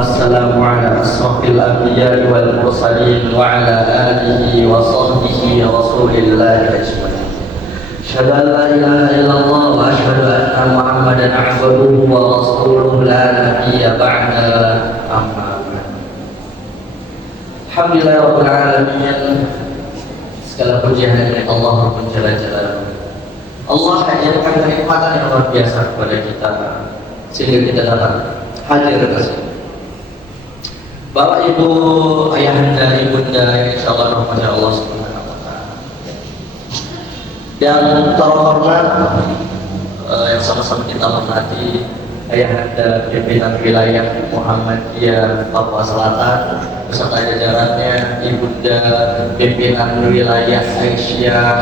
والسلام على أشرف الأنبياء والمرسلين وعلى آله وصحبه رسول الله أجمعين. أشهد أن لا إله إلا الله وأشهد أن محمدا عبده ورسوله لا نبي بعده أما بعد. Alhamdulillah Rabbil Alamin. Segala puji hanya milik Allah Rabbul Jalal Jalaluhu. Allah hadirkan kenikmatan yang luar biasa kepada kita sehingga kita dapat hadir ke sini. Bapak Ibu, ayahanda, ibunda yang insyaallah rahmatnya Allah Subhanahu wa taala. Yang terhormat yang sama-sama kita hormati ayahanda pimpinan wilayah Muhammadiyah Papua Selatan beserta jajarannya, ibunda pimpinan wilayah Aisyah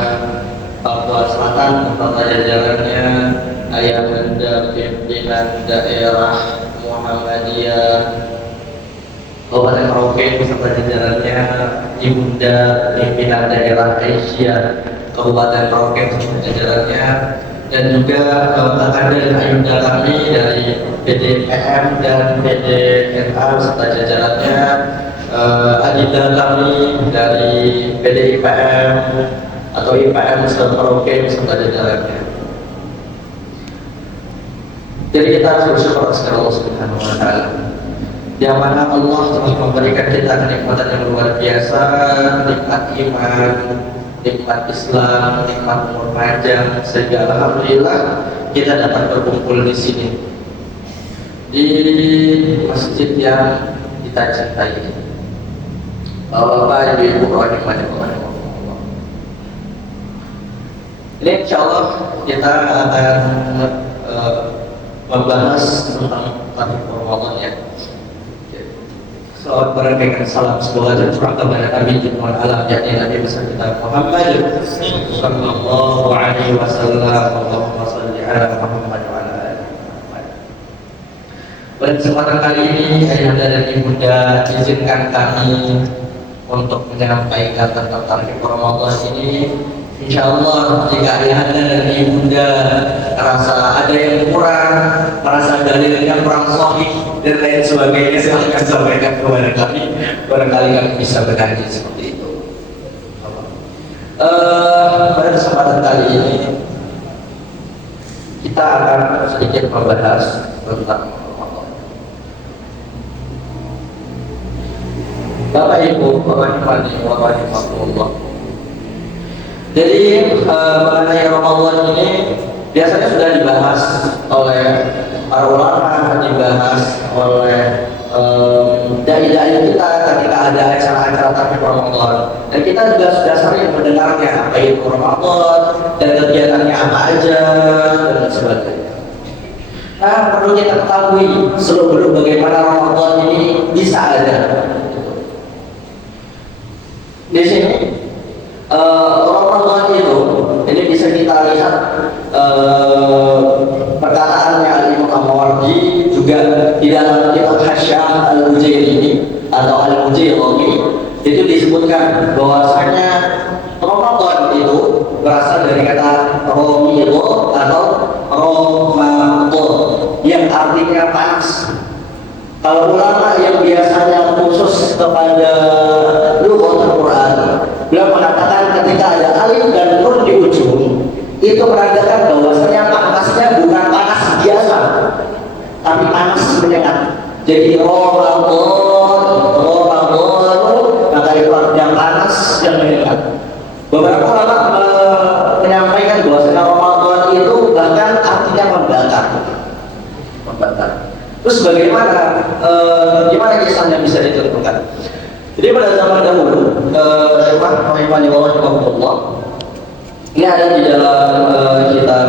Papua Selatan beserta jajarannya, ayahanda pimpinan daerah Muhammadiyah Kabupaten Merauke beserta jajarannya, ibunda pimpinan daerah Aisyah Kabupaten Merauke beserta jajarannya, dan juga kakanda dan ayunda kami dari PDPM dan PDNA beserta jajarannya, adinda kami dari PDIPM atau IPM Merauke beserta jajarannya. Jadi kita harus bersyukur kepada Allah Subhanahu wa taala yang mana Allah telah memberikan kita kenikmatan yang luar biasa, nikmat iman, nikmat Islam, nikmat umur panjang, sehingga alhamdulillah kita dapat berkumpul di sini di masjid yang kita cintai ini. Bapak Ibu rahimani Allah. Ini insyaallah kita akan membahas tentang Tahlil Ramadan ya. Salawat beraneka salam semoga tercurah kepada Nabi Muhammad alam yakni Nabi besar kita Muhammad sallallahu alaihi wasallam. Allahumma shalli ala Muhammad wa ala ali Muhammad. Pada kesempatan kali ini ayahanda dan ibunda izinkan kami untuk menyampaikan tentang Tahlil Ramadan ini. Insyaallah jika ayahanda dan ibunda merasa ada yang kurang, merasa dalilnya kurang sahih dan lain sebagainya, silahkan sampaikan kepada kami. Barangkali kami bisa berkaji seperti itu. Pada kesempatan kali ini kita akan sedikit membahas tentang Ramadan. Bapak Ibu, rahimani wa rahimakumullah. Jadi mengenai Ramadan ini biasanya sudah dibahas oleh para ulama, dibahas oleh dai-dai kita ketika ada acara-acara Tahlil Ramadan, dan kita juga sudah sering mendengarnya apa itu Ramadan dan kegiatannya apa aja dan sebagainya. Nah, perlu kita ketahui seluruh bagaimana Ramadan ini bisa ada. Di sini Ramadan itu ini bisa kita lihat perkataannya Al-Imam Al-Mawardi juga di dalam kitab Hasyah Al-Ujairi atau Al-Ujairi itu disebutkan bahwasanya Ramadan itu berasal dari kata Romilo atau Romadon yang artinya panas. Kalau ulama yang biasanya khusus kepada lughat Al-Quran, beliau mengatakan ketika ada alif dan nun di ujung, itu menandakan bahwasanya panasnya bukan panas biasa, tapi panas menyengat. Jadi Ramadan, maka itu artinya panas yang menyengat. Beberapa ulama menyampaikan bahwasanya Ramadan itu bahkan artinya membakar. Terus bagaimana gimana kisahnya bisa ditentukan? Jadi pada zaman dahulu, ini ada di dalam kitab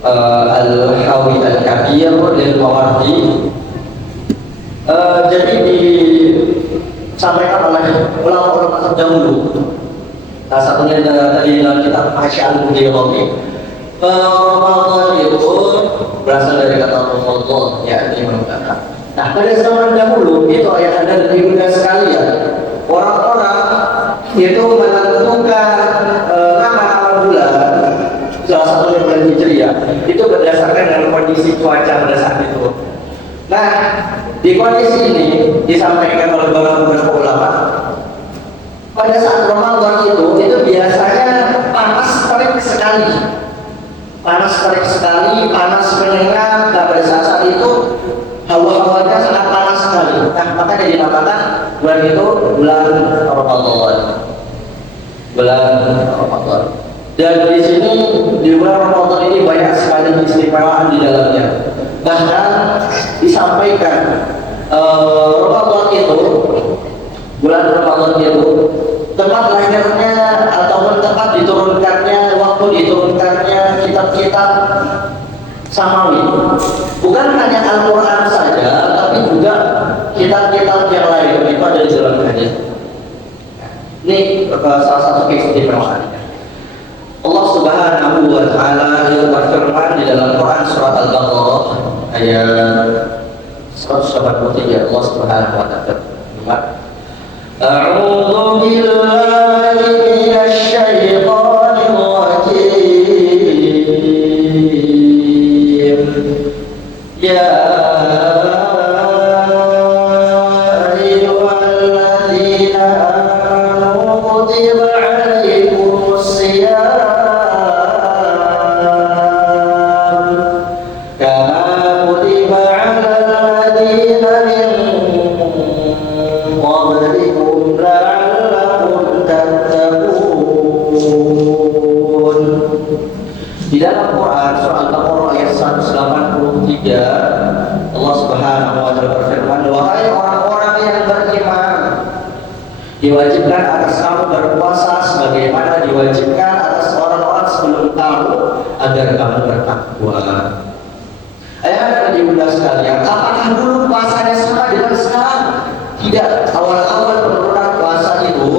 Al-Hawi Al-Kabir lil Mawardi. Jadi disampaikan oleh ulama-ulama terdahulu. Nah, satunya tadi dalam kitab Hasyah Al-Ujairi. Ramadan itu berasal dari kata Ramadan, yakni membakar. Nah, pada zaman dahulu itu ayahanda dan ibunda sekalian, orang-orang itu menentukan nama bulan, salah satunya bulan Hijriah, itu berdasarkan dengan kondisi cuaca pada saat itu. Nah, Nah, di kondisi ini disampaikan oleh beberapa ulama, pada saat Ramadan itu biasanya panas terik sekali, panas menyengat. Nah, pada saat itu hawa-hawanya sangat panas sekali. Nah, makanya dinamakan bulan itu bulan Ramadan. Dan di sini di bulan Ramadan ini banyak sekali keistimewaan di dalamnya. Bahkan disampaikan bulan Ramadan itu tempat lahirnya ataupun tempat waktu diturunkannya kitab-kitab samawi. Bukan hanya Al-Quran saja, tapi juga kitab-kitab yang lain itu ada di dalam hadis. Ini salah satu keistimewaan. Allah Subhanahu wa Ta'ala yang berfirman di dalam Quran surat Al-Baqarah ayat 183. Allah Subhanahu wa Ta'ala, A'udzu billahi minasy syaithanir rajim. Ya ayyuhalladzina amanu kutiba 'alaikumus shiyam kama kutiba 'alal ladzina min qablikum la'allakum tattaqun. Di dalam Quran surah Al-Baqarah ayat 183, Allah Subhanahu wa Ta'ala berfirman, wahai orang-orang yang beriman, diwajibkan atas kamu berpuasa sebagaimana diwajibkan atas orang-orang sebelum kamu agar kamu bertakwa. Ayat yang diulas sekalian, apakah dulu puasanya sama dengan sekarang? Tidak. Awal-awal penurunan puasa itu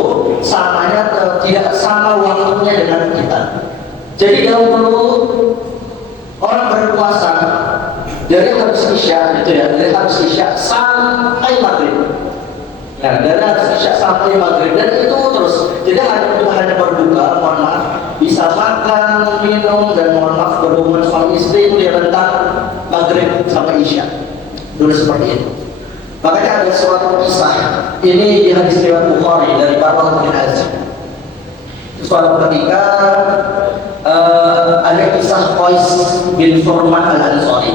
tidak sama waktunya dengan kita. Jadi dahulu orang berpuasa dari habis isya sampai maghrib. Nah, dari habis isya sampai maghrib dan itu terus. Jadi hanya berbuka, mohon maaf, bisa makan, minum dan mohon maaf berhubungan suami istri itu di rentang maghrib sampai isya. Dulu seperti itu. Makanya ada suatu kisah ini di hadis riwayat Bukhari dari Barrah bin Azib. Suatu ketika ada kisah Qais bin Surmah al-Ansari.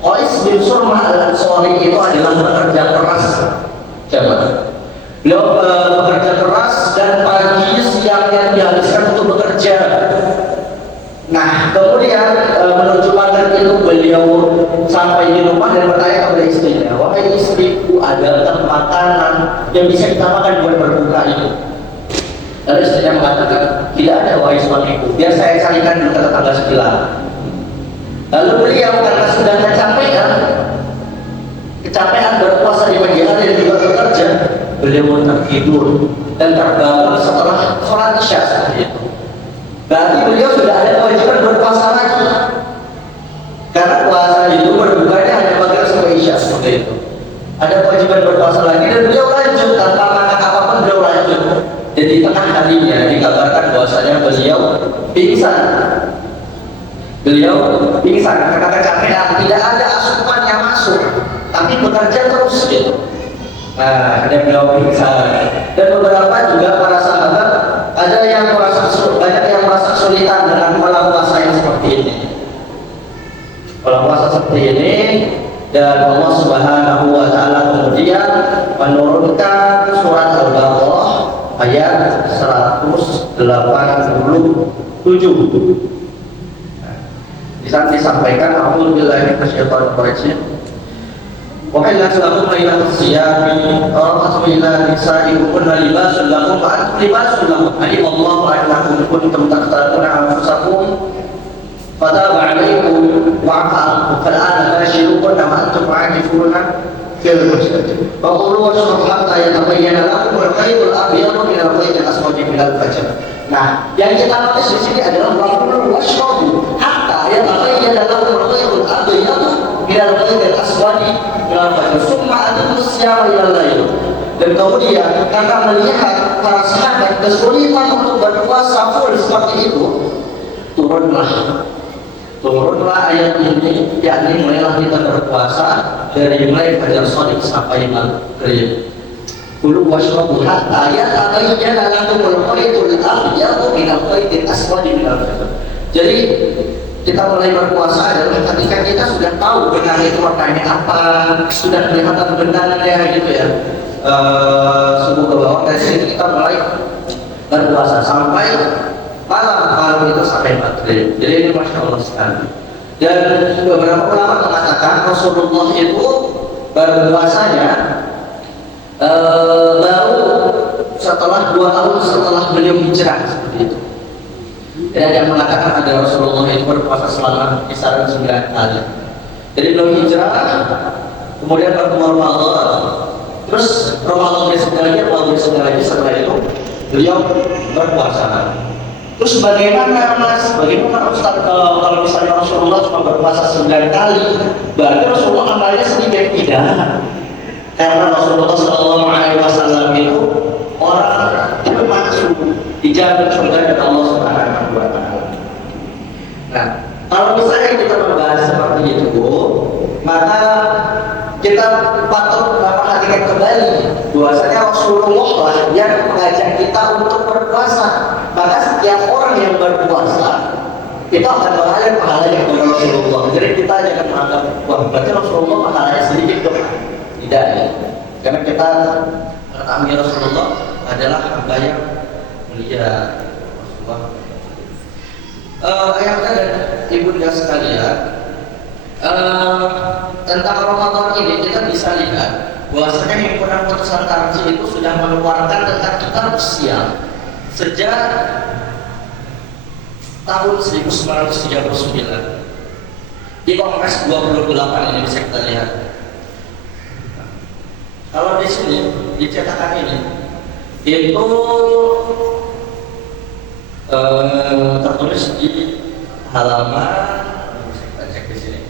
Qais bin Surmah al-Ansari itu adalah pekerja keras. Beliau bekerja keras dan pagi siang yang dihabiskan untuk bekerja. Nah, kemudian menuju maghrib itu beliau sampai di rumah dan bertanya kepada istrinya, wahai istriku, ada makanan yang bisa kita makan buat berbuka ini? Lalu istrinya mengatakan, tidak ada wahai suamiku, biar saya carikan dulu ke tetangga sebelah. Lalu beliau karena sudah kecapean berpuasa di pagi hari dan juga bekerja, beliau tertidur dan terbangun setelah sholat isya seperti itu. Berarti beliau sudah ada kewajiban berpuasa lagi, karena puasa itu berbukanya hanya maghrib sampai isya seperti itu. Ada kewajiban berpuasa lagi dan beliau lanjut tanpa makan apapun, beliau lanjut. Jadi tengah harinya dikabarkan bahwasanya beliau pingsan karena kecapean, tidak ada asupan yang masuk, tapi bekerja terus gitu. Nah, ada beliau pingsan dan beberapa juga para sahabat ada yang banyak yang merasa kesulitan dengan pola puasa yang seperti ini. Pola puasa seperti ini, dan Allah Subhanahu wa Ta'ala kemudian menurunkan surat Al-Baqarah ayat 187. Di sana disampaikan, a'udzubillahi minasyaitonir rajim. وَحِلَّتْ لَكُمْ لَيْلَةُ الصِّيَامِ وَرَفَثُ إِلَى نِسَائِكُمْ هُنَّ لِبَاسٌ لَكُمْ وَأَنتُمْ لِبَاسٌ لَهُنَّ عَلِمَ اللَّهُ أَنَّكُمْ كُنتُمْ تَخْتَانُونَ أَنفُسَكُمْ فَتَابَ عَلَيْكُمْ وَعَفَا عَنكُمْ فَالْآنَ بَاشِرُوهُنَّ وَأَنتُمْ عَاكِفُونَ في المسجد وَكُلُوا وَاشْرَبُوا حَتَّى يَتَبَيَّنَ لَكُمُ الْخَيْطُ الْأَبْيَضُ مِنَ الْخَيْطِ الْأَسْوَدِ مِنَ الْفَجْرِ. Nah, yang kita tulis di sini adalah wa'kulu washrabu hatta yatabayyana lakum al-khaytul abyadu min al-khaytil aswadi min al-fajr summa atimmu siyama ila al-lail. Dan kemudian karena melihat para sahabat kesulitan untuk berpuasa full seperti itu, turunlah turunlah ayat ini, yakni mulailah kita berpuasa dari mulai fajar shadiq sampai maghrib. Kulu washrabu hatta yatabayyana lakumul khaytul abyadu minal khaytil aswadi minal fajr. Jadi kita mulai berpuasa adalah ketika kita sudah tahu benar itu warnanya apa, sudah kelihatan benarnya gitu ya. Subuh ke bawah, dari situ kita mulai berpuasa sampai malam itu sampai maghrib. Jadi ini masya Allah sekali. Dan beberapa ulama mengatakan Rasulullah itu berpuasanya baru setelah 2 tahun setelah beliau hijrah, seperti itu. Dan yang mengatakan ada Rasulullah itu berpuasa selama kisaran 9 kali. Jadi beliau hijrah, kemudian bertemu Ramadan, terus Ramadan lagi setelah itu beliau berpuasa. Terus bagaimana Mas? Bagaimana Ustaz kalau misalnya Rasulullah cuma berpuasa 9 kali, berarti Rasulullah amalnya sedikit? Tidak. Karena Rasulullah SAW itu orang yang masuk dijamin surga dari Allah Subhanahu wa Ta'ala. Nah, kalau misalnya kita membahas seperti itu, maka kita patut memperhatikan kembali bahwasanya Rasulullah lah yang mengajak kita untuk berpuasa. Maka setiap orang yang berpuasa itu akan mengalir pahalanya kepada Rasulullah. Jadi kita jangan menganggap wah berarti Rasulullah pahalanya sedikit dong. Tidak ya. Karena kita kami Rasulullah adalah hamba yang mulia. Rasulullah. Ayah dan ibunda sekalian, tentang Ramadan ini kita bisa lihat bahwasanya himpunan putusan tarjih itu sudah mengeluarkan tentang kitab siam sejak tahun 1939 di Kongres 28 ini bisa kita lihat. Kalau di sini di cetakan ini itu tertulis di halaman, kita cek di sini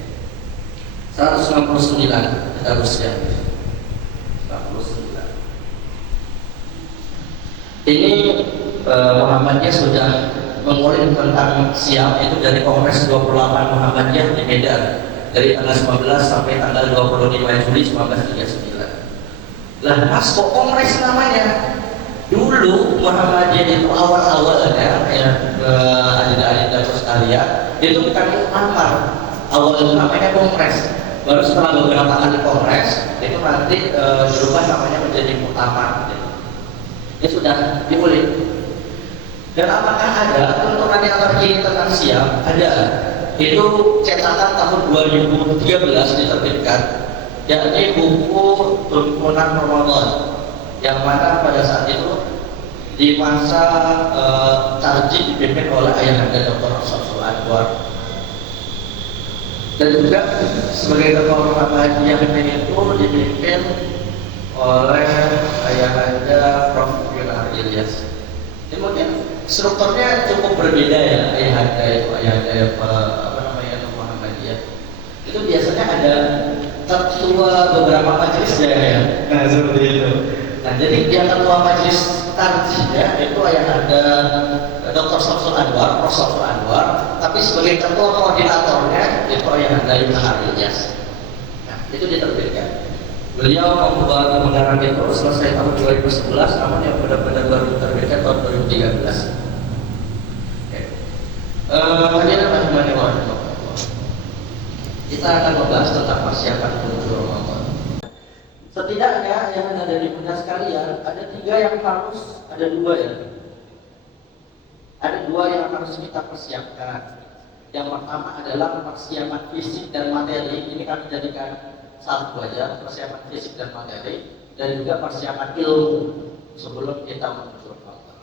169 kita harusnya 169. Ini Muhammadiyah sudah mengulik tentang siam itu dari Kongres 28 Muhammadiyah di Medan dari tanggal 19 sampai tanggal 25 Juli 1939. Lah pas kok Kongres namanya? Dulu Muhammadiyah itu awal-awalnya kayak agenda-agenda sekalian itu bukan muktamar, awal itu namanya Kongres. Baru setelah beberapa kali Kongres itu nanti berubah namanya menjadi muktamar. Ini sudah diulik. Dan apakah ada tentukan yang terkini tentang siam? Ada. Itu cetakan tahun 2013 diterbitkan, yakni buku tuntunan Ramadan, yang mana pada saat itu di masa tarjih dipimpin oleh Ayahanda Dr. Samsul Anwar, dan juga sebagai ketua Muhammadiyah itu dipimpin oleh Ayahanda Prof. Yunus Ilyas. Ini mungkin strukturnya cukup berbeda ya. Ayahanda itu Muhammadiyah itu biasanya ada ketua beberapa majelis ya. Nah seperti itu. Nah jadi yang ketua majelis tarjih ya itu Ayahanda Dr. Samsul Anwar, Prof. Samsul Anwar, tapi sebagai ketua koordinatornya itu Ayahanda Yunus Ilyas. Nah itu diterbitkan. Beliau membuat kemenangan itu selesai tahun 2011, namun yang benar-benar baru diterbitkan tahun 2013. Hadirin rahimani wa rahimakumullah. Kita akan membahas tentang persiapan menuju Ramadan. Setidaknya yang ada di bunda sekalian ada 3 yang harus, ada 2 ya. Ada 2 yang harus kita persiapkan. Yang pertama adalah persiapan fisik dan materi. Ini kami jadikan satu aja, persiapan fisik dan materi, dan juga persiapan ilmu sebelum kita menuju Ramadan.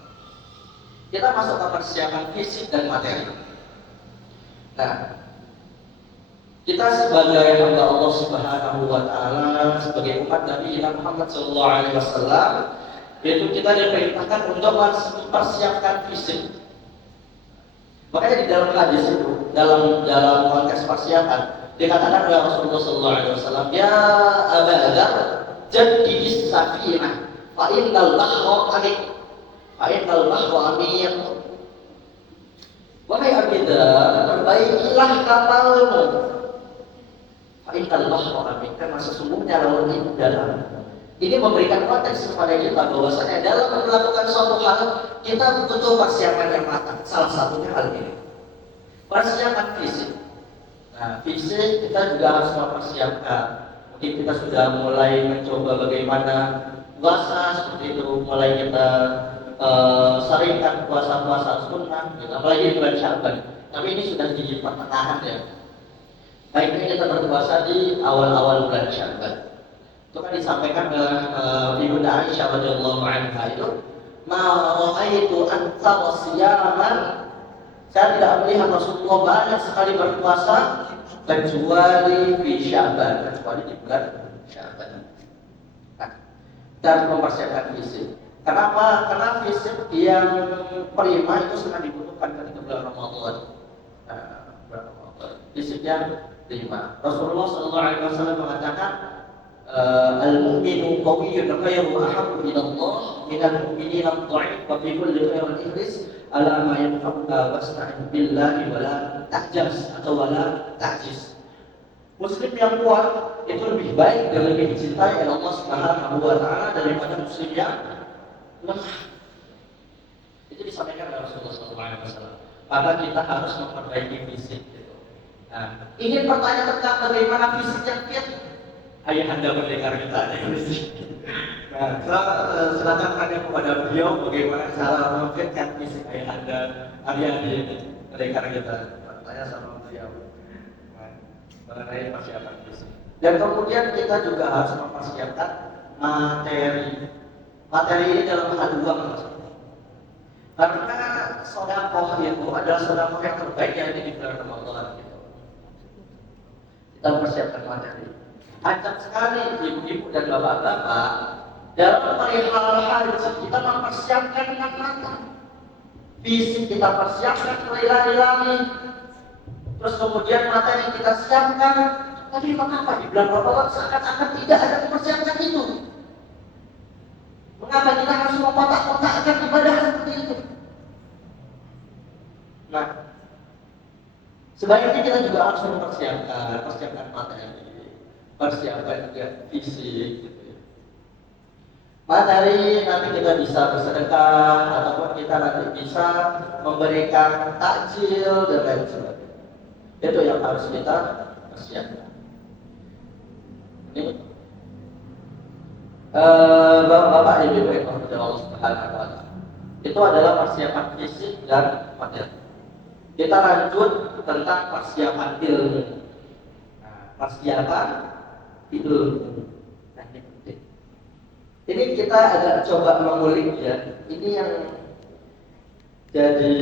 Kita masuk ke persiapan fisik dan materi. Nah, kita sebagai hamba Allah Subhanahu wa Ta'ala, sebagai umat Nabi Muhammad SAW, itu kita diperintahkan untuk mempersiapkan fisik. Makanya di dalam hadis itu, dalam konteks persiapan, dikatakan oleh Rasulullah SAW, ya Aba Dzar, jaddidis safinah, fa innal bahra amir. Wahai Wahai Abidah, perbaikilah kapalmu. Fa'inallah wa'amin, karena sesungguhnya laut itu dalam. Ini memberikan konteks kepada kita bahwasanya dalam melakukan suatu hal kita butuh persiapan yang matang. Salah satunya hal ini, persiapan fisik. Nah, fisik kita juga harus mempersiapkan. Mungkin kita sudah mulai mencoba bagaimana puasa seperti itu, mulai kita seringkan puasa-puasa sunnah, gitu. Apalagi di bulan Sya'ban. Tapi ini sudah di pertengahan ya. Baiknya kita berpuasa di awal-awal bulan Sya'ban. Itu kan disampaikan oleh Ibunda Aisyah radhiyallahu anha itu, "Ma ra'aitu anta siyaman." Saya tidak melihat Rasulullah banyak sekali berpuasa kecuali di Sya'ban, kecuali di bulan Sya'ban. Nah, dan mempersiapkan fisik. Kenapa? Karena fisik yang prima itu sangat dibutuhkan ketika bulan Ramadan. Bulan Ramadan. Fisik yang prima. Rasulullah SAW mengatakan, al-mu'minu qawiyyun khairu ahabbu ila Allah minal mu'minina ad-dha'if wa fi kulli khairin ihris ala ma yanfa'uka wasta'in billahi wa la ta'jaz atau wa la ta'jiz. Muslim yang kuat itu lebih baik dan lebih dicintai oleh Allah Subhanahu wa taala daripada muslim yang lemah. Itu disampaikan oleh Rasulullah SAW. Maka kita harus memperbaiki fisik. Nah, ingin bertanya tentang bagaimana fisik yang fit? Ayah anda pendekar kita ada fisik. Nah, silakan tanya kepada beliau bagaimana cara memfitkan fisik ayah anda, adik-adik pendekar kita. Tanya sama beliau mengenai persiapan fisik. Dan kemudian kita juga harus mempersiapkan materi. Materi ini dalam hal uang. Karena sedekah itu adalah sedekah yang terbaik yang di bulan Ramadan. Kita mempersiapkan materi. Ajak sekali ibu-ibu dan bapak-bapak dalam perihal haji kita mempersiapkan dengan matang. Fisik kita persiapkan berlari-lari. Terus kemudian materi kita siapkan. Tapi mengapa di bulan Ramadan seakan-akan tidak ada mempersiapkan itu? Mengapa kita harus memkotak-kotakkan ibadah seperti itu? Nah, sebaiknya kita juga harus persiapkan materi, persiapkan juga fisik. Gitu ya. Materi nanti kita bisa bersedekah ataupun kita nanti bisa memberikan takjil dan lain sebagainya. Itu yang harus kita persiapkan. Ini Bapak Ibu yang berdoa Allah Subhanahu wa taala. Itu adalah persiapan fisik dan materi. Kita lanjut tentang persiapan ilmu. Nah, persiapan ilmu. Nah, ini penting. Ini kita agak coba mengulik ya. Ini yang jadi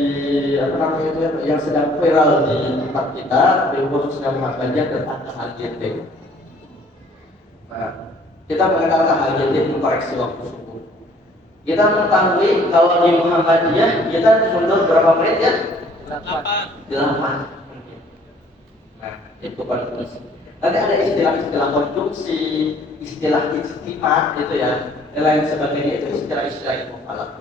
apa namanya itu yang sedang viral di tempat kita, di khususnya Muhammadiyah tentang KHGT. Nah, kita mengenal KHGT mengkoreksi waktu subuh. Kita mengetahui kalau di Muhammadiyah kita mundur berapa menit ya? 8. Nah, itu konjungsi. Nanti ada istilah-istilah konjungsi, istilah ijtima gitu ya, dan lain sebagainya, itu istilah-istilah ilmu falak.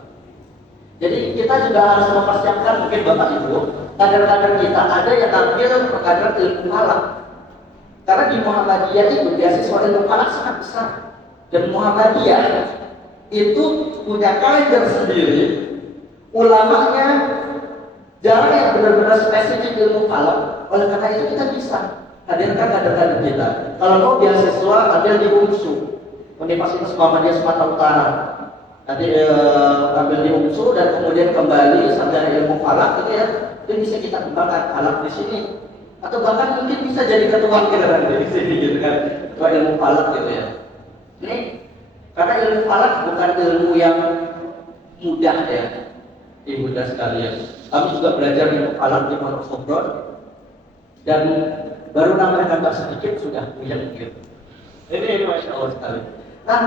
Jadi kita juga harus mempersiapkan, mungkin Bapak Ibu, kader-kader kita ada yang tampil kader ilmu falak. Karena di Muhammadiyah itu beasiswa ilmu falak sangat besar. Dan Muhammadiyah itu punya kader sendiri, ulamanya jarang yang benar-benar spesifik ilmu falak. Oleh karena itu kita bisa hadirkan kader-kader kita. Kalau mau beasiswa, ambil di UNSU, Universitas Muhammadiyah Sumatera Utara. Nanti ambil di UNSU dan kemudian kembali sarjana ilmu falak gitu ya. Itu bisa kita kembangkan falak di sini. Atau bahkan mungkin bisa jadi ketua kita nanti di sini gitu kan. Ketua ilmu falak gitu ya. Ini karena ilmu falak bukan ilmu yang mudah ya, ibu dan sekalian. Kami juga belajar ilmu falak di Pondok Sobron dan baru nambah sedikit sudah puyeng gitu. Ini masya Allah sekali. Nah,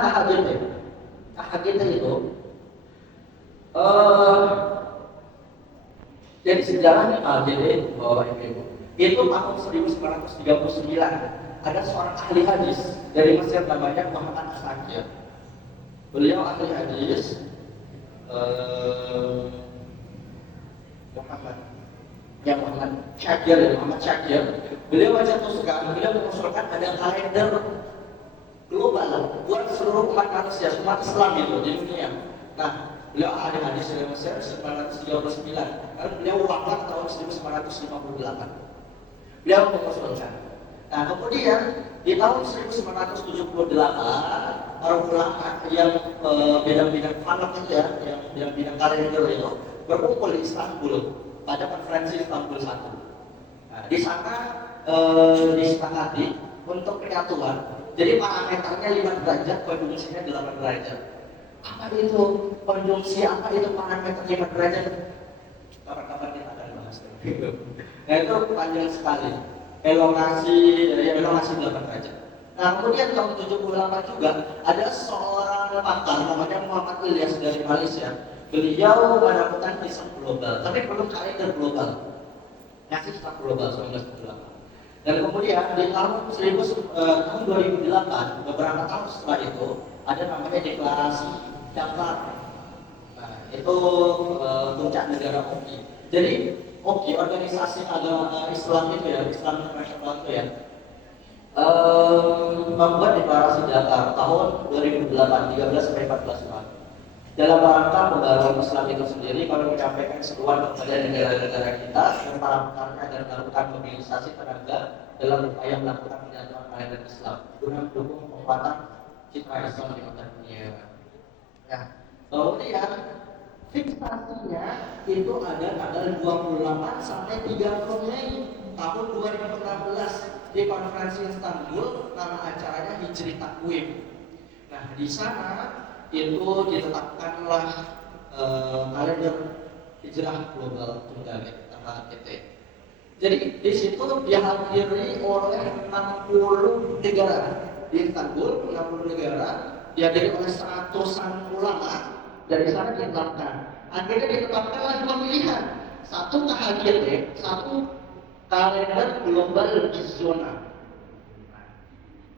KHGT itu jadi sejarahnya KHGT Bapak Ibu itu tahun 1939 ada seorang ahli hadis dari Mesir namanya Muhammad Asakir. Beliau ahli hadis Muhammad yang Muhammad Syakir, beliau mencetuskan, beliau mengusulkan ada kalender global buat seluruh umat manusia, umat Islam itu di dunia. Nah, beliau ada hadis dari Mesir 1939, karena beliau wafat tahun 1958. Beliau mengusulkan. Nah, kemudian di tahun 1978, para ulama yang bidang-bidang falak itu ya, yang bidang kalender itu berkumpul di Istanbul pada konferensi Istanbul 1. Nah, di sana disepakati untuk penyatuan. Jadi parameternya 5 derajat, konjungsinya 8 derajat. Apa itu konjungsi? Apa itu parameter 5 derajat? Kapan-kapan kita akan bahas. Nah, itu panjang sekali. Elongasi 8 derajat. Nah, kemudian tahun 78 juga ada seorang pakar namanya Muhammad Ilyas dari Malaysia. Beliau menemukan sistem global, tapi belum kalender global. Ngasih sistem global 1978. Dan kemudian di tahun 2008, beberapa tahun setelah itu, ada namanya deklarasi Jakarta. Nah, itu puncak negara OKI. Jadi OKI, organisasi agama Islam itu ya, Islam International itu ya, membuat deklarasi Jakarta tahun 2008, 13 sampai 14 Maret. Dalam rangka pembaruan Islam itu sendiri, kami menyampaikan seruan kepada negara-negara kita dan para pakarnya agar melakukan mobilisasi tenaga dalam upaya melakukan penyatuan kalender Islam guna mendukung penguatan citra Islam di mata dunia. Nah, kemudian fiksasinya itu ada tanggal 28 sampai 30 Mei tahun 2016 di konferensi Istanbul, nama acaranya Hijri Takwim. Nah, di sana itu ditetapkanlah kalender hijrah global tunggal (HGT). Jadi di situ dihadiri oleh 60 negara di Istanbul, 60 negara dihadiri oleh seratusan ulama. Dari sana ditetapkan. Akhirnya ditetapkanlah 2 pilihan, satu KHGT, satu kalender global di zona.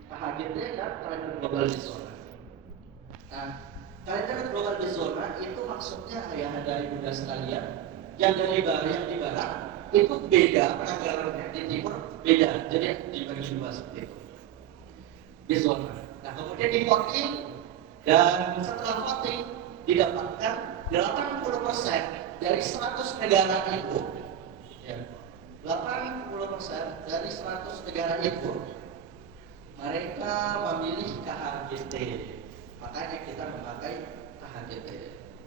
KHGT dan kalender global di zona. Nah, kalender global di zona itu maksudnya ya dari bunda sekalian, yang dari barat, yang di barat itu beda penanggalannya, di timur beda, jadi dibagi dua seperti itu di zona. Nah, kemudian di voting, dan setelah voting didapatkan 80% dari 100 negara itu, ya, 80% dari 100 negara itu mereka memilih KHGT. Makanya kita memakai KHGT.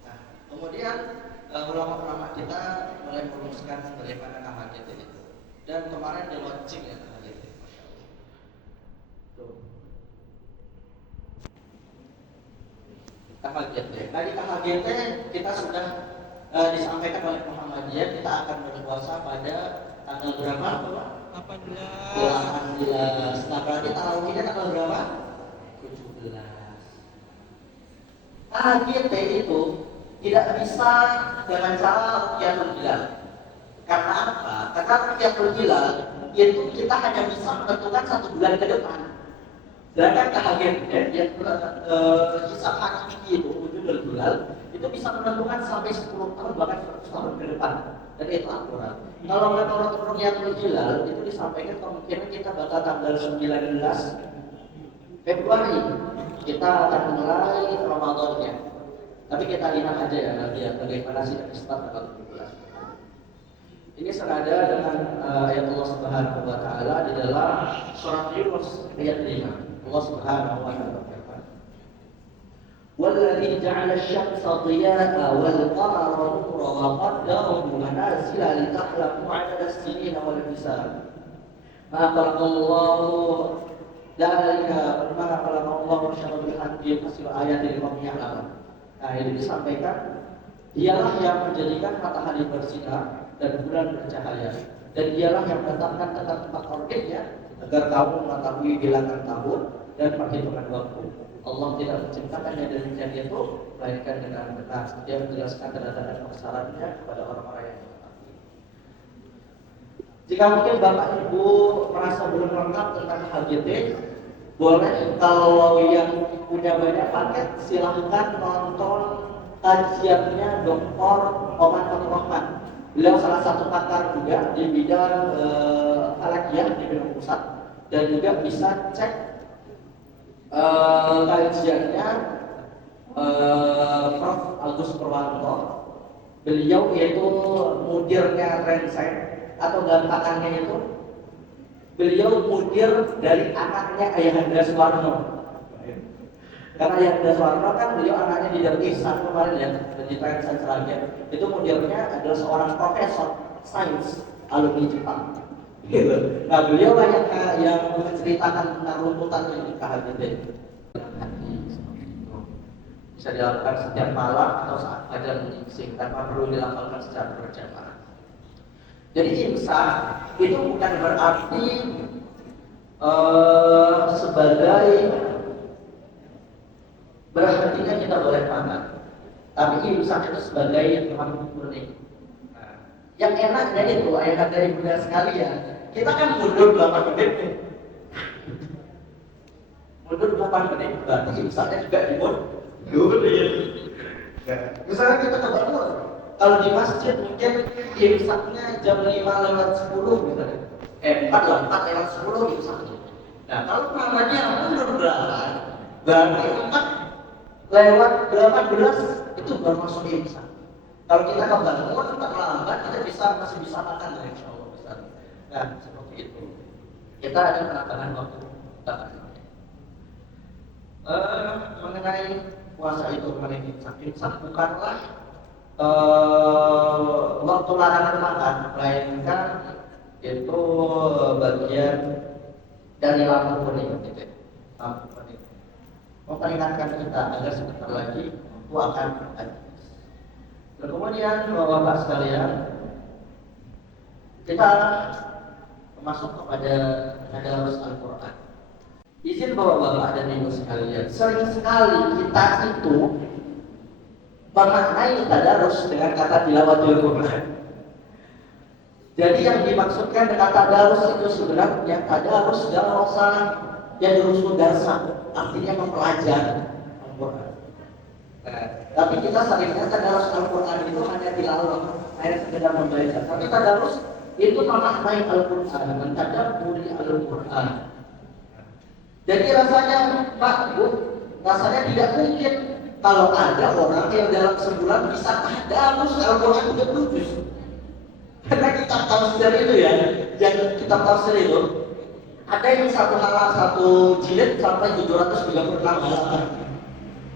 Nah, kemudian ulama-ulama kita mulai merumuskan bagaimana KHGT itu. Dan kemarin di launching ya KHGT. KHGT. Nah, di KHGT kita sudah disampaikan oleh Muhammadiyah, kita akan berpuasa pada tanggal berapa? 18. Nah, berarti tarawihnya tanggal berapa? 17. KHGT itu tidak bisa dengan cara ruqyatul hilal. Karena apa? Karena ruqyatul hilal itu kita hanya bisa menentukan 1 bulan ke depan. Sedangkan KHGT yang hisab hakiki itu wujudul hilal itu bisa menentukan sampai 10 tahun bahkan 100 tahun ke depan. Dan itu akurat. Kalau menurut ruqyatul hilal itu disampaikan kemungkinan kita bakal tanggal 19 Februari kita akan mulai Ramadannya. Tapi kita lihat aja ya nanti ya bagaimana sih start tanggal 17. Ini senada dengan ayat Allah Subhanahu wa taala di dalam surat Yunus ayat 5. Allah Subhanahu wa taala berfirman, "Walladzi ja'ala asy-syamsa dhiya'a wal qamara nuran wa qaddarahu manazila li ta'lamu 'adada as-sinina wal hisab. Ma khalaqallahu dzalika ma khalaqallahu syarra bil haqqi fasil ayatin liqaumin ya'lamun." Nah, ini disampaikan, dialah yang menjadikan matahari bersinar dan bulan bercahaya, dan dialah yang menetapkan tempat orbitnya agar kamu mengetahui bilangan tahun dan perhitungan waktu. Allah tidak menciptakannya demikian itu melainkan dengan benar. Dia menjelaskan tanda-tanda kebesarannya kepada orang-orang yang mengetahui. Jika mungkin Bapak Ibu merasa belum lengkap tentang HGT, boleh kalau yang punya banyak paket silahkan nonton kajiannya Dr. Oman Fatur Rahman. Beliau salah satu pakar juga di bidang falakiyah di bidang pusat, dan juga bisa cek kajiannya Prof. Agus Purwanto. Beliau yaitu mudirnya Renseng, atau gampangannya itu beliau mudir dari anaknya Ayahanda Soekarno. Karena Ayahanda Soekarno kan beliau anaknya di Darkisan kemarin ya, di Renseng Seragen. Itu mudirnya adalah seorang profesor sains alumni Jepang. Gitu. Nah beliau lah yang menceritakan tentang runtutan yang di KHBT. Bisa dilakukan setiap malam atau saat fajar menyingsing tanpa perlu dilakukan secara berjamaah. Jadi imsak itu bukan berarti sebagai berhentinya kita boleh makan, tapi imsak itu sebagai murni. Nah, yang enaknya itu ayat dari Bunda sekalian, kita kan mundur 8 menit nih. Mundur 8 menit, berarti imsaknya juga dimundur ya. Misalnya kita ke Bogor, kalau di masjid mungkin imsaknya jam 5:10 misalnya. 4:10 imsaknya. Nah, kalau namanya mundur berapa? Berarti 4:18 itu baru masuk imsak. Kalau kita ke Bogor terlambat, kita masih bisa makan ya, insya Allah bisa. Nah, seperti itu. Kita ada penambahan waktu. Mengenai puasa itu mengenai imsak bukanlah waktu larangan makan, melainkan itu bagian dari lampu kuning gitu. Lampu kuning memperingatkan kita agar sebentar lagi itu akan habis. Dan kemudian Bapak sekalian, kita masuk kepada tadarus Al-Quran. Izin Bapak-bapak dan Ibu sekalian, sering sekali kita itu memaknai tadarus dengan kata tilawatul Quran. Jadi yang dimaksudkan dengan tadarus itu sebenarnya tadarus darasa yang dirusul darsa, artinya mempelajari Al-Quran. Nah, tapi kita seringnya tadarus Al-Quran itu hanya tilawah, hanya sekedar membaca. Tapi tadarus itu memaknai Al-Quran, mentadabburi Al-Quran. Jadi rasanya Pak Bu, rasanya tidak mungkin kalau ada orang yang dalam sebulan bisa tadarus Al-Quran 30 juz. Karena kitab tafsir itu ya, yang kitab tafsir itu ada yang satu jilid sampai 736 halaman.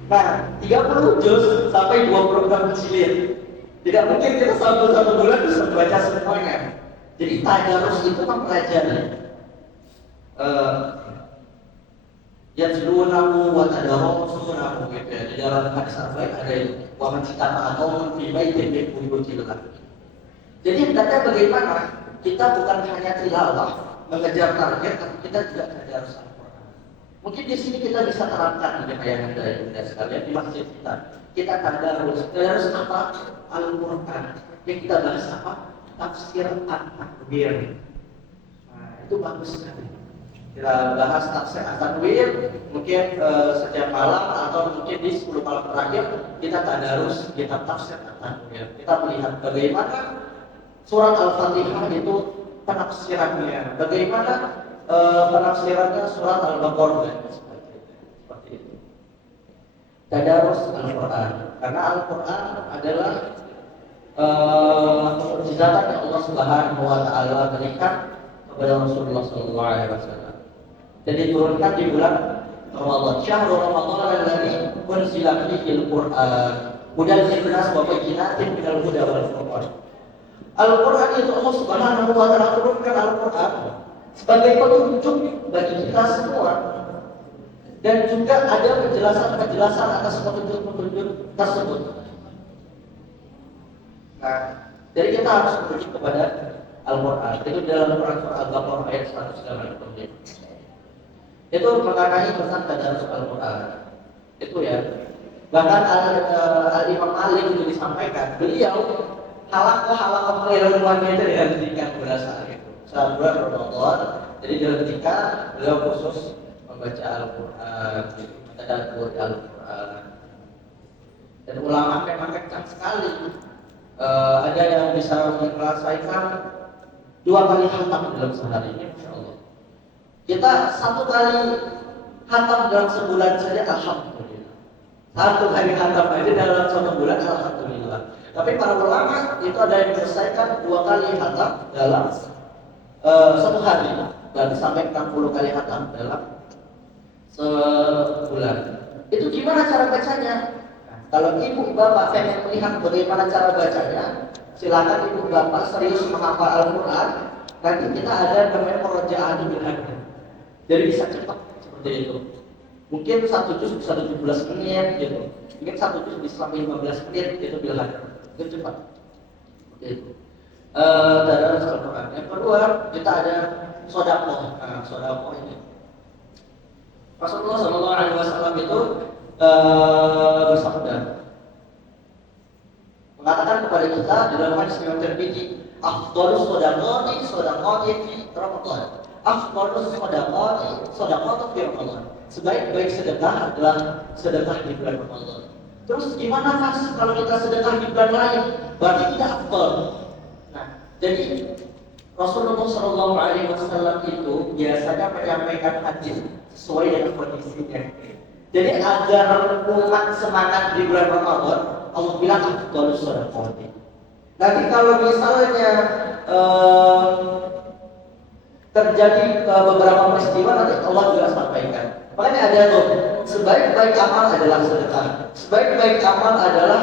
Nah, 30 juz sampai 26 jilid. Tidak mungkin kita satu bulan bisa baca semuanya. Jadi tadarus itu mempelajari. Yatlunahu wa tadarasunahu gitu ya. Di dalam hadis arba'in ada wa man citama atau fi baitin min buyutillah. Jadi hendaknya bagaimana kita bukan hanya tilawah mengejar target, tapi kita juga tadarus Al-Quran. Mungkin di sini kita bisa terapkan di bayangan dari Bunda sekalian di masjid kita. Kita tadarus apa? Al-Quran. Yang kita bahas apa? Tafsir At-Takwir. Nah, itu bagus sekali. Kita bahas tafsir At-Takwir mungkin setiap malam atau mungkin di 10 malam terakhir kita tadarus kitab tafsir At-Takwir. Kita melihat bagaimana surat Al-Fatihah itu penafsirannya, bagaimana penafsirannya surat Al-Baqarah dan sebagainya. Seperti itu. Tadarus Al-Quran, karena Al-Quran adalah mukjizatan yang Allah Subhanahu wa taala berikan kepada Rasulullah sallallahu alaihi wasallam. Dan diturunkan di bulan Ramadan. Syahrul Ramadan alladzi unzila fihi al-Qur'an hudan lin-nas wa bayyinatin minal huda wal furqan. Al-Quran itu Allah Subhanahu wa taala turunkan Al-Quran sebagai petunjuk bagi kita semua, dan juga ada penjelasan atas petunjuk-petunjuk tersebut. Nah, jadi kita harus merujuk kepada Al-Quran. Itu dalam Quran surah Al-Baqarah ayat 185. Itu mengenai tentang tadarus Al-Quran. Itu ya. Bahkan Al-Imam Malik itu disampaikan, beliau halaqah keilmuannya itu dihentikan pada saat itu. Saat bulan Ramadan, jadi dihentikan, beliau khusus membaca Al-Quran, tadabbur Al-Quran. Dan ulama memang kencang sekali Ada yang bisa merasakan 2 kali khatam dalam sehari, Masya Allah. Kita 1 kali khatam dalam sebulan saja, alhamdulillah. 1 kali khatam aja dalam 1 bulan, alhamdulillah. Tapi para ulama itu ada yang menyelesaikan 2 kali khatam dalam 1 hari, berarti sampai 60 kali khatam dalam sebulan. Itu gimana cara bacanya? Kalau ibu bapak pengen melihat bagaimana cara bacanya, silakan ibu bapak serius menghafal Al-Quran. Nanti kita ada namanya murojaah bil hadis. Jadi bisa cepat seperti itu. Mungkin 1 juz bisa 17 menit gitu. Mungkin 1 juz bisa sampai 15 menit gitu bil hadis. Itu cepat. Seperti itu. Dari Al-Quran. Yang kedua kita ada sodakoh. Nah, sodakoh ini. Rasulullah SAW itu bersabda, mengatakan kepada kita di dalam hadis riwayat Tirmidzi, afdhalus shadaqati fi Ramadan. Afdhalus shadaqati fi Ramadan. Sebaik-baik sedekah adalah sedekah di bulan Ramadan. Terus gimana Mas kalau kita sedekah di bulan lain? Berarti tidak afdal. Nah, jadi Rasulullah SAW itu biasanya menyampaikan hadis sesuai dengan kondisinya. Jadi agar umat semangat di bulan Ramadan, Allah bilang afdhalus shadaqati. Nanti kalau misalnya terjadi beberapa peristiwa, nanti Allah juga sampaikan. Makanya ada tuh, sebaik-baik amal adalah sedekah, sebaik-baik amal adalah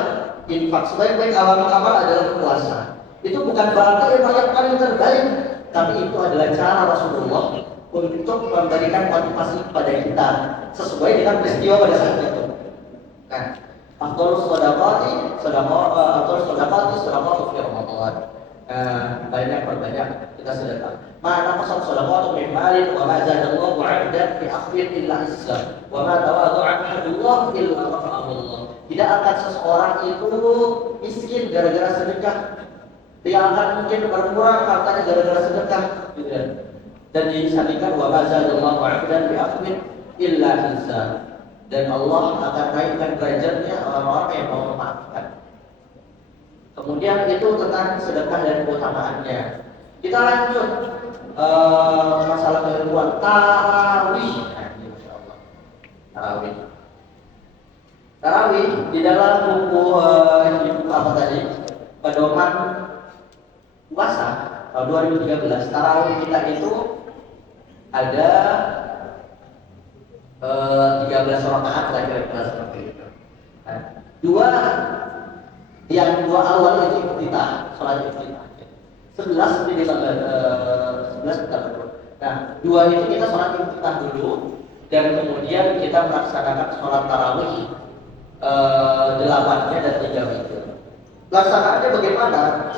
infak, sebaik-baik amal adalah puasa. Itu bukan berarti yang paling terbaik, tapi itu adalah cara Rasulullah untuk memberikan motivasi kepada kita sesuai dengan peristiwa pada saat itu. Nah, afdhalus shadaqati fi Ramadan. Banyak kita sedekah. Mana qasam shadaqatu min malin wa ma zadallahu 'abdan fi akhir illa islam wa ma tawadhu'a ahadullah illa rafa'ahu Allah. Tidak akan seseorang itu miskin gara-gara sedekah. Dia akan mungkin berkurang hartanya gara-gara sedekah, gitu ya. Dan disandingkan wa bazallahu 'abdan bi akhmin illa izza, dan Allah akan naikkan derajatnya orang-orang yang mau memaafkan. Kemudian itu tentang sedekah dan keutamaannya. Kita lanjut masalah keilmuan tarawih. Masyaallah. Tarawih di dalam buku apa tadi? Pedoman puasa tahun 2013, tarawih kita itu ada 13 rakaat kira-kira seperti itu. Yang dua awal itu iftitah, salat iftitah. 11 ini kita 11 kita berdua. Nah, 2 itu kita salat iftitah dulu, dan kemudian kita melaksanakan salat tarawih 8-nya dan 3 itu. Pelaksanaannya bagaimana?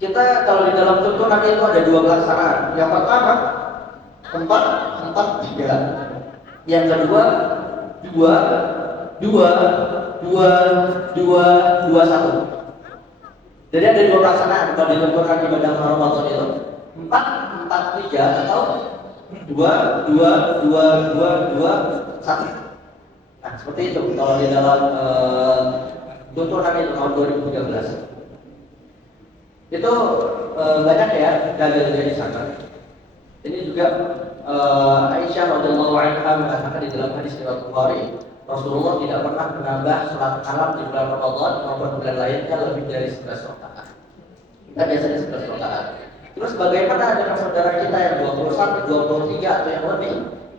Kita kalau di dalam tuntunan itu ada 2 pelaksanaan. Yang pertama 4-4-3. Yang kedua 2-2-2-2-1. Jadi ada 2 pelaksanaan kalau di tuntunan ibadah Ramadan itu 4-4-3 atau 2-2-2-2-2-1. Nah, seperti itu kalau di dalam tuntunan itu tahun 2013. Itu banyak ya dalil-dalil di sana. Ini juga Aisyah radhiyallahu anha mengatakan di dalam hadis riwayat Bukhari, Rasulullah tidak pernah menambah salat malam di bulan Ramadan maupun bulan lainnya lebih dari 11 rakaat. Kita biasanya 11 rakaat. Terus bagaimana dengan saudara kita yang 21, 23 atau yang lebih?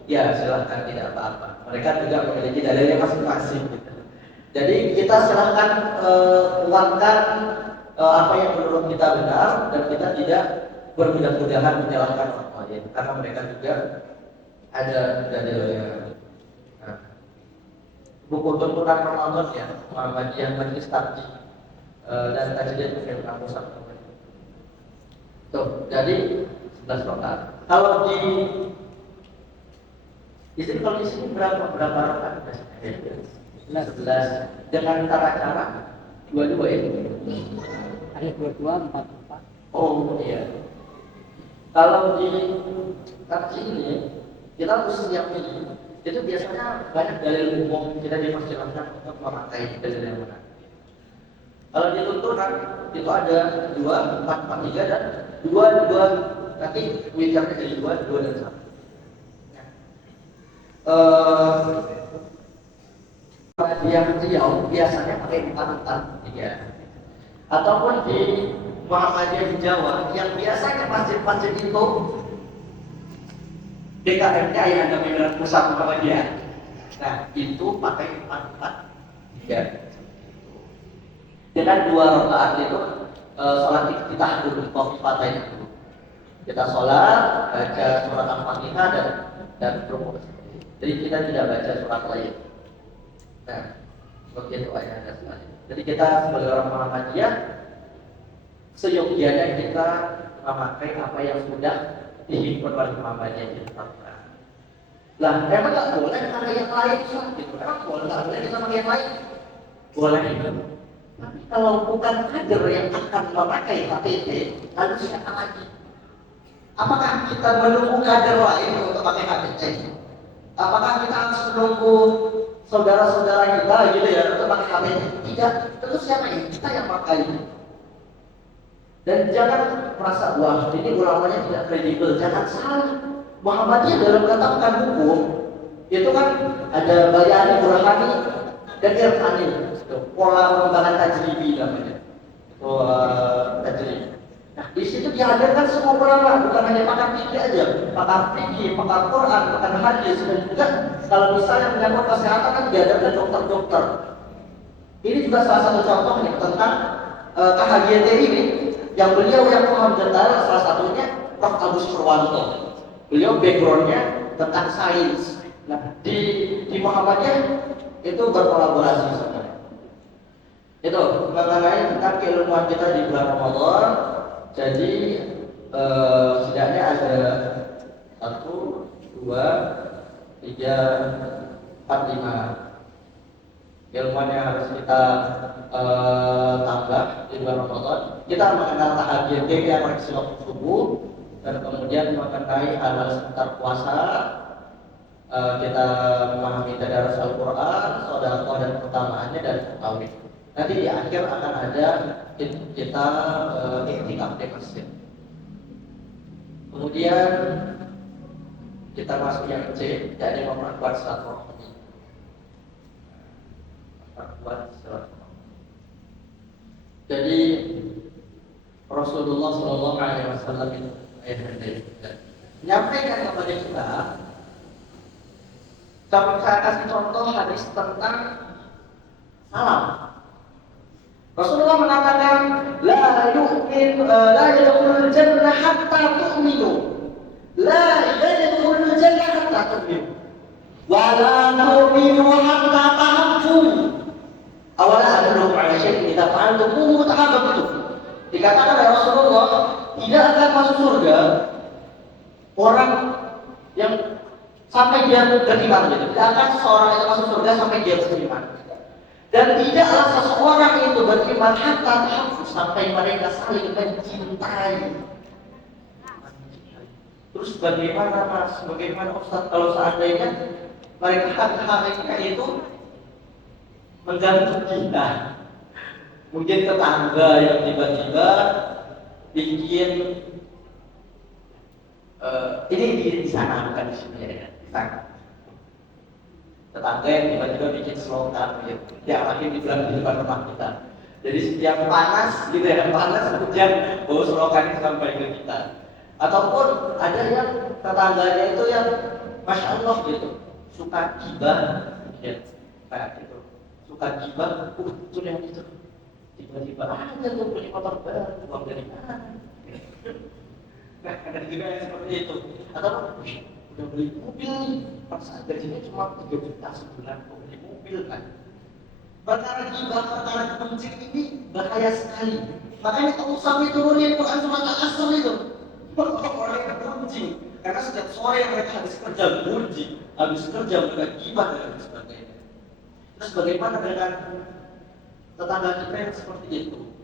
Ya silahkan, tidak apa-apa. Mereka juga memiliki dalilnya masing-masing. Gitu. Jadi kita silahkan kuatkan apa yang menurut kita benar, dan kita tidak bermudah-mudahan menyalahkan orang lain, karena mereka juga ada dalilnya. Nah, buku tuntunan Ramadan ya, Muhammadiyah Majlis Tarjih dan Tajdid Mufid Kampus. Tuh, jadi 11 rakaat. Kalau di sini kalau di sini berapa rakaat? 11 dengan tata cara 22 ya. Ada 22, 44. Oh iya. Kalau di tarjih ini kita khusus yang ini, itu biasanya banyak dalil umum, kita dipersilahkan untuk memakai dalil yang benar. Kalau di tuntunan itu ada 2, 4, 4, 3 dan 2, 2. Nanti witirnya jadi 2, 2 dan 1. Yang Riau biasanya pakai 4, 4, 3. Ataupun di Muhammadiyah di Jawa yang biasanya masjid-masjid itu DKM-nya yang ada Medan Pusat Muhammadiyah. Nah, itu pakai 4, 4, 3. Dengan 2 rakaat itu sholat kita dulu, Fatihah dulu. Kita sholat, baca surat Al-Fatihah dan rukuk. Jadi kita tidak baca surat lain. Nah, seperti itu ayat dasarnya. Jadi kita sebagai orang Muhammadiyah seyogianya kita memakai apa yang sudah dihimpun oleh Muhammadiyah ditetapkan. Lah, emang nggak boleh pakai yang lain, gitu. Emang boleh nggak boleh kita pakai yang lain? Boleh. Tapi kalau bukan kader yang akan memakai KTP, lalu siapa lagi? Apakah kita menunggu kader lain untuk pakai KTP? Apakah kita harus menunggu saudara-saudara kita gitu ya untuk pakai KTP? Tidak. Tentu siapa yang kita yang pakai. Dan jangan merasa wah ini ulamanya tidak kredibel. Jangan salah. Muhammadiyah dalam menetapkan hukum itu kan ada Bayani, Burhani, dan Irfani. Pola pengembangan tajribi namanya. Itu tajribi. Nah, di situ dihadirkan semua ulama, bukan hanya pakar fikih aja, pakar fikih, pakar Quran, pakar hadis, dan juga kalau misalnya menyangkut kesehatan kan dihadirkan dokter-dokter. Ini juga salah satu contoh nih tentang KHGT ini, yang beliau yang paham detail salah satunya Prof. Agus Purwanto. Beliau backgroundnya tentang sains. Nah, di Muhammadiyah itu berkolaborasi sebenarnya. Itu mengenai tentang keilmuan kita di bulan Ramadan. Jadi setidaknya ada 1, 2, 3, 4, 5 ilmuwan yang harus kita tambah di bulan Ramadan. Kita mengenal tahajud yang reaksi waktu subuh, dan kemudian mengenai hal seputar puasa. Kita memahami tadarus Al-Quran, sedekah dan keutamaannya, dan tauhid. Nanti di akhir akan ada kita iktikaf di masjid. Kemudian kita masuk yang C, yakni memperkuat silaturahmi. Memperkuat silaturahmi. Jadi Rasulullah Shallallahu Alaihi Wasallam itu menyampaikan kepada kita. Saya kasih contoh hadis tentang salam. Rasulullah mengatakan la yadkhulul jannah hatta tu'minu. La yadkhulul jannah hatta tu'minu. Wa la tu'minu hatta tahabbu. Awala adullukum ala syai'in idza fa'altumuhu tahabbtum. Dikatakan oleh Rasulullah, tidak akan masuk surga orang yang sampai dia beriman gitu. Tidak akan seseorang itu masuk surga sampai dia beriman. Dan tidaklah seseorang itu beriman hatta tahafuz sampai mereka saling mencintai. Terus bagaimana Mas? Bagaimana Ustaz kalau seandainya mereka itu mengganggu kita? Mungkin tetangga yang tiba-tiba bikin ini di sana bukan di sini ya, di sana. Tetangga yang tiba-tiba bikin slogan gitu, diarahin di depan rumah kita. Jadi setiap panas gitu ya, panas hujan, bawa slogan sampai ke kita. Ataupun ada yang tetangganya itu yang masya Allah gitu, suka gibah, ya, kayak gitu, suka gibah, itu yang itu. Tiba-tiba ada tuh beli motor baru, uang dari mana? Nah, ada juga yang seperti itu. Atau udah beli mobil nih, pas gajinya cuma 3 juta sebulan, kok beli mobil kan? Perkara gibah, perkara kebencian ini bahaya sekali. Makanya kalau sampai turunin Quran surat Al-Asr itu, orang yang benci. Karena setiap sore mereka habis kerja benci, habis kerja mereka gibah dan sebagainya. Terus bagaimana dengan tetangga kita yang seperti itu?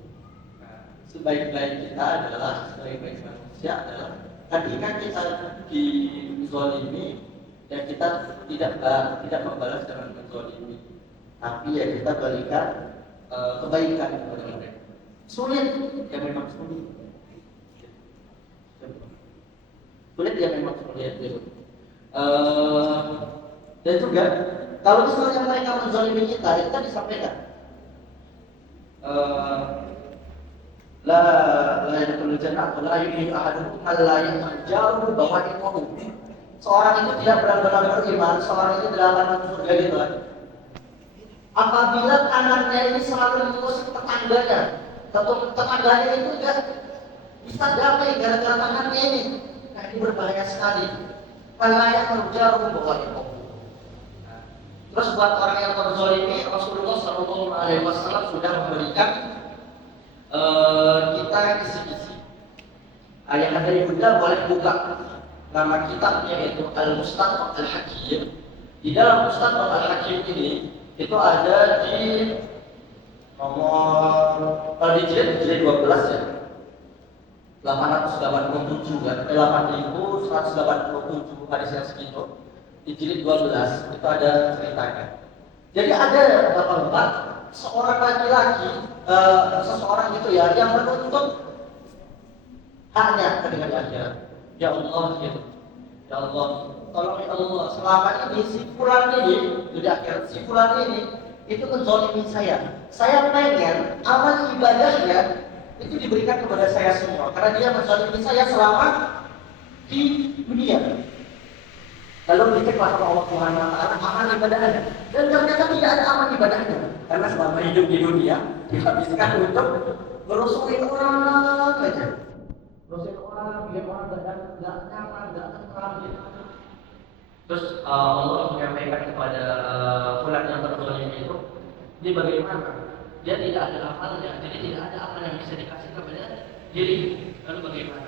Nah, sebaik-baik kita adalah, sebaik-baik manusia adalah ketika kita dizalimi, ya kita tidak membalas dengan menzalimi, tapi ya kita berikan kebaikan kepada mereka. Sulit, ya memang sulit. Sulit ya memang sulit. Dan juga kalau misalnya mereka menzalimi kita, itu tadi disampaikan. La yadkhulul jannah wa la yu'minu ahadukum alla yahjaru bawa'iqahu. Seorang itu tidak benar-benar beriman, seorang itu tidak akan masuk surga gitu kan. Apabila anaknya ini selalu mengusik tetangganya, tentu tetangganya itu enggak bisa damai gara-gara anaknya ini. Nah, ini berbahaya sekali. La yahjaru bawa'iqahu. Terus buat orang yang terzalimi, Rasulullah SAW sudah memberikan kita kisi-kisi. Yang ada di Bunda boleh buka nama kitabnya yaitu Al-Mustadrak Al-Hakim. Di dalam Mustadrak Al-Hakim ini itu ada di nomor di jilid 12 ya. 887 kan, 8187 hadis yang segitu. Di jilid 12 itu ada ceritanya. Jadi ada bapak-bapak seorang laki-laki, seseorang gitu ya, yang menuntut haknya ketika di akhirat. Ya Allah, gitu. Ya Allah, tolong ya Allah, selama ini si fulan ini di akhirat, si fulan ini itu menzalimi saya. Saya pengen amal ibadahnya itu diberikan kepada saya semua, karena dia menzalimi saya selama di dunia. Lalu diceklah oleh Allah Subhanahu wa taala amal ibadahnya. Dan ternyata tidak ada amal ibadahnya. Karena selama hidup di dunia dihabiskan untuk ngerusuhin orang aja. Ngerusuhin orang, bikin orang enggak nyaman, enggak tenang gitu. Terus Allah menyampaikan kepada fulan yang terzalimi itu, dia bagaimana? Dia tidak ada amalnya, jadi tidak ada amal yang bisa dikasih kepada diri. Lalu bagaimana?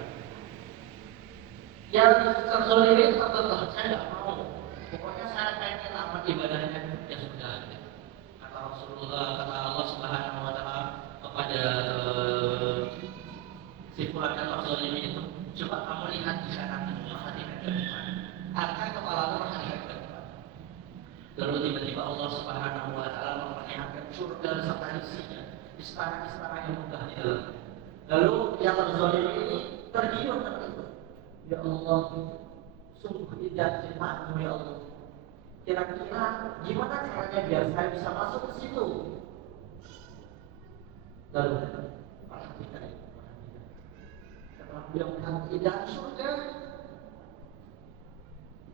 Yang terzalimi itu tetap saya tidak mau. Pokoknya saya pengen amal ibadahnya ya sudah. Kata Rasulullah, kata Allah Subhanahu wa taala kepada si fulan yang terzalimi itu, coba kamu lihat di sana perhatikan ke depan. Angkat kepalamu perhatikan ke depan. Lalu tiba-tiba Allah Subhanahu wa taala memperlihatkan surga beserta isinya, istana-istana yang megah di dalam. Lalu yang terzalimi ini tergiur tertidur. Ya Allah, sungguh tidak cintamu ya Allah. Kira-kira gimana caranya biar saya bisa masuk ke situ? Lalu perhatikan. Setelah beliau melihat tidak surga,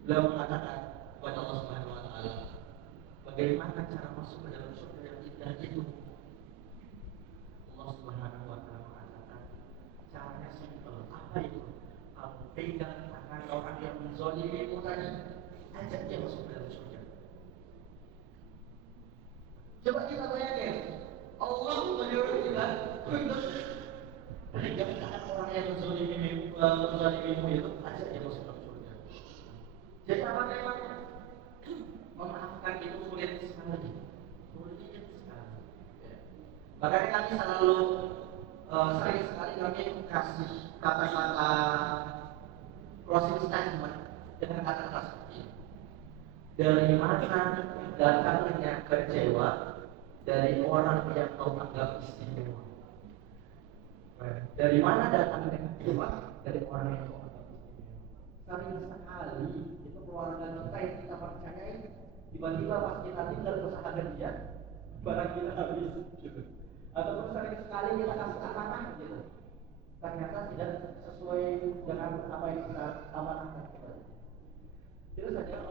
beliau mengatakan kepada Allah Subhanahu wa taala, bagaimana cara masuk ke dalam surga yang indah itu? Allah Subhanahu wa taala mengatakan, caranya simpel. Apa itu? Pegang tangan orang yang menzalimimu tadi, ajak dia masuk dalam surga. Coba kita bayangin, Allah menyuruh kita untuk pegang tangan orang yang menzalimimu itu, ajak dia masuk dalam surga. Jadi apa memang memaafkan itu sulit sekali, sulit sekali. Makanya kami selalu sering sekali kami kasih kata-kata closing statement dengan kata-kata seperti ini. Dari mana datangnya kecewa dari orang yang kau anggap istimewa? Dari mana datangnya kecewa dari orang yang kau anggap istimewa? Sering sekali itu keluarga kita yang kita percayai, tiba-tiba pas kita tinggal bersama dia, barang kita habis. Ataupun sering sekali kita kasih amanah gitu, ternyata tidak sesuai dengan apa yang kita amanahkan. Itu saja.